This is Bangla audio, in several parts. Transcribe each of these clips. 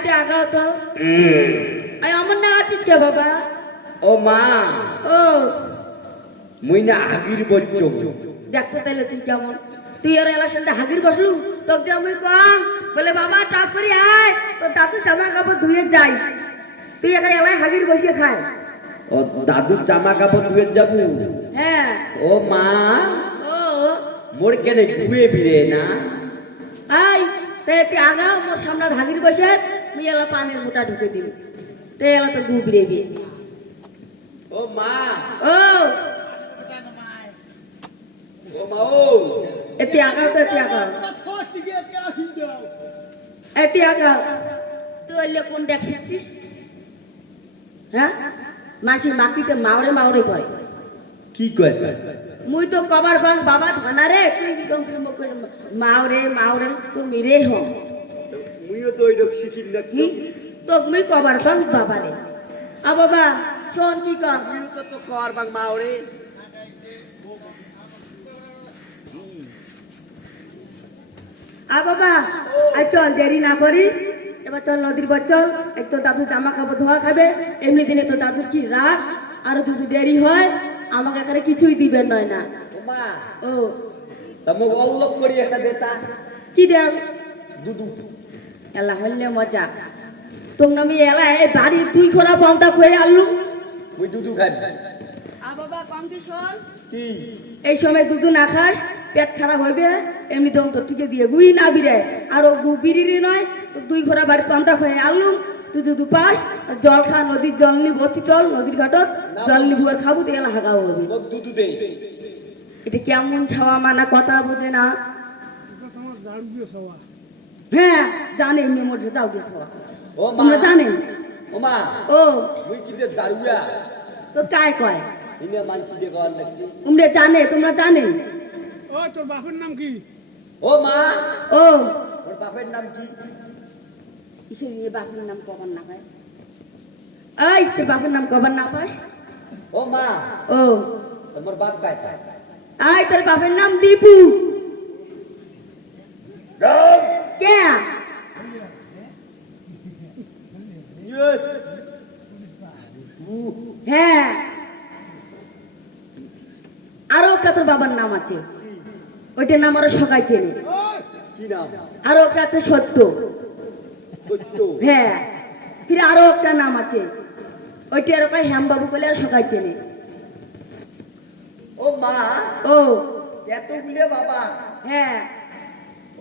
একটু আগাও তো। আমার না আছিস কে বাবা? ও মা, ও মুই না হাগির বচ্চ। দেখতে তাইলে তুই কেমন, তুই আর এলার সাথে হাগির বসলু তোকে যে আমি কম বলে বাবা টাক করি আয় তোর দাদু জামা কাপড় ধুয়ে যাই, তুই এখানে এলাই হাগির বসে খায়। ও দাদুর জামা কাপড় ধুয়ে যাবো? হ্যাঁ। ও মা, ও মোর কেনে ডুবে বিরে না? আই তাই একটু আগাও, মোর সামনে হাগির বসে তুই এলা পানির মোটা ঢুকে দিবি, তাই এলা তো গু বিরেবি। ও মা, ও ও মা, ও এতে আগাও তো, এতে আগাও, এতে আগাও। তুই ওইলে কোন দেখছিস? হ্যাঁ, মাসি মাটিতে মাওরে মাওরে কয়। কি কয়? মুই তো কবার বাং বাবা ধনারে, তুই বিকম করে মুখ করে মাওরে মাওরে তো মিরে হ। মুইও তো ওইরকম শিখিন না। কি তো মুই কবার বাং বাবারে। আ বাবা শোন কি কর, মুইও তো কর বাং মাওরে। আ বাবা আই চল দেরি না করি, এবার চল নদীর পর চল। এক তো দাদু জামা কাপড় ধোয়া খাবে, এমনি দিনে তো দাদুর কি রাগ, আরো যদি দেরি হয় আমাকে এখানে কিছুই দিবেন নয় না। ও মা, ও তুমি অল্লক করি একটা দেতা। কি দেব? দুদু। এলা হইলে মজা তোর নামি এলা এই বাড়ির তুই খোরা বন্ধা করে আলু। মুই দুদু খাই। আ বাবা কম কি শোন, কি? এই সময় দুধ না খাস পেট খারাপ হইবে, এমনি তখন তোর টিকে দিয়ে গুই না বিরে আর ও গু বিড়ি নয় তো দুই ঘোড়া বাড়ি পান্তা হয়ে আলু। তুই দুধ পাস জল খা, নদীর জল নিব অতি চল নদীর ঘাটত জল নিবু আর খাবো তুই এলা হাগাও হবি। দুদু দে। এটা কেমন ছাওয়া মানা কথা বোঝে না। হ্যাঁ জানে এমনি মোটে যাও গে ছাওয়া, ও মা, তোমরা জানেন? ও মা, ও মুই কি দে দারুয়া? তো কায় কয় ইনে মানছি দে গান লাগছি। তোমরা জানে, তোমরা জানেন? ও তোর বাপের নাম কি? ও মা, ও ওর বাপের নাম কি? কিসের নিয়ে বাপের নাম কবার না পায়? এই তোর বাপের নাম কবার না পাস? ও মা, ও তোমার বাপ কায়? আই তোর বাপের নাম দীপু। রাম। কে? ইয়েস। হ্যাঁ আরো একটা তোর বাবার নাম আছে, ওইটার নাম আরো সকাই চেনে। কি নাম? আরো একটা আছে সত্য। সত্য। হ্যাঁ ফির আরো একটা নাম আছে, ওইটা আরো কয় হেমবাবু বলে আর সকাই চেনে। ও মা, ও এতগুলো বাবা? হ্যাঁ।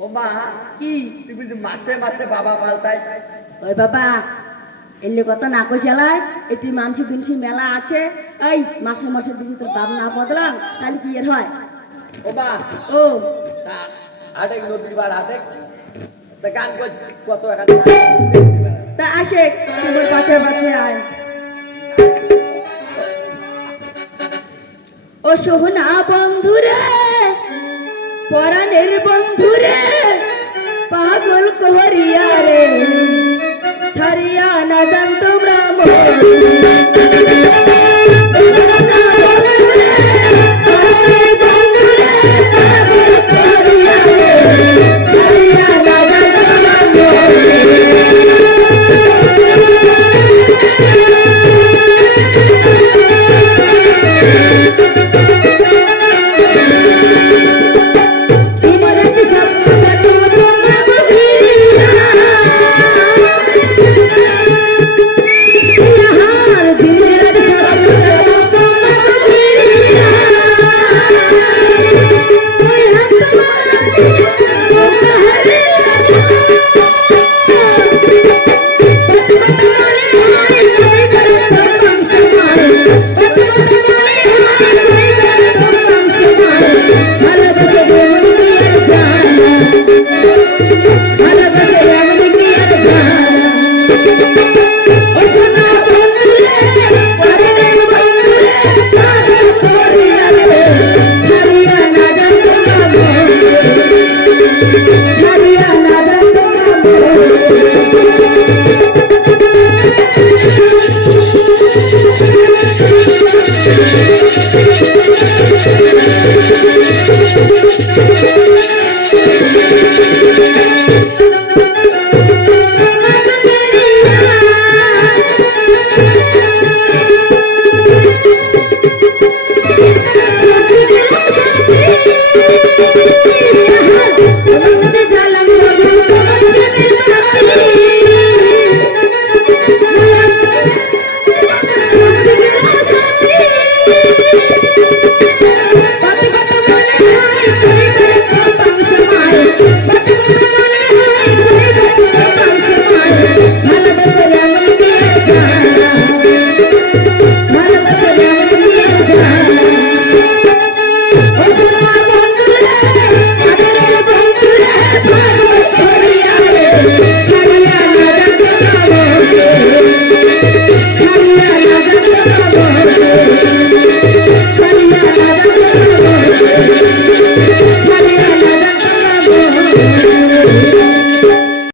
ও মা, কি? তুই বুঝি মাসে মাসে বাবা পাল্টাই? ওই বাবা এমনি কথা না কইসালায়, এটি মানসি দিনসি মেলা আছে, এই মাসে মাসে যদি তোর বাপ না বদলাম তাহলে কি এর হয়? ও মা, ও আটেক নদীর বার আটেক তা গান কত এখানে? তা আসে তোমার পাশে পাশে আয়। ও সোহনা বন্ধুরে পরাণের বন্ধুরে পাগল করিয়া রে ছাড়িয়া না জান তোমরা ছাড়িয়া না যাবে